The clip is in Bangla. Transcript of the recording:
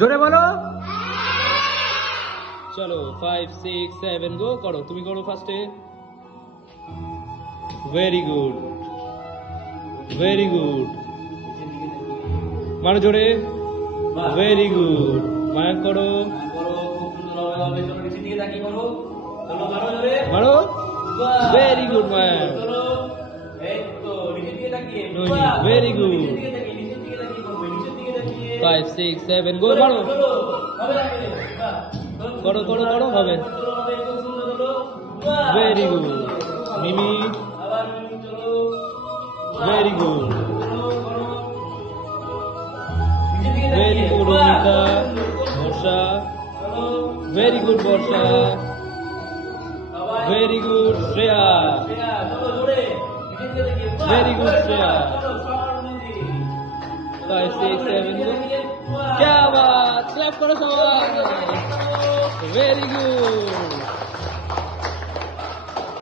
জোরে বলো। চলো 5 6 7 গো করো, তুমি করো ফার্স্টে। Very good, very good. মারো জোরে। Very good. মায়াঙ্ক করো, মারো। Very good Mayank. Very good. 5 6 7 go মারো। করো করো করো, হবে। Very good Mimi. Very good, very good Amita. Barsha, very good Barsha. Very good Shreya, very good Shreya. 5 6 7 go. क्या बात, क्लैप करो सवाल। Very good.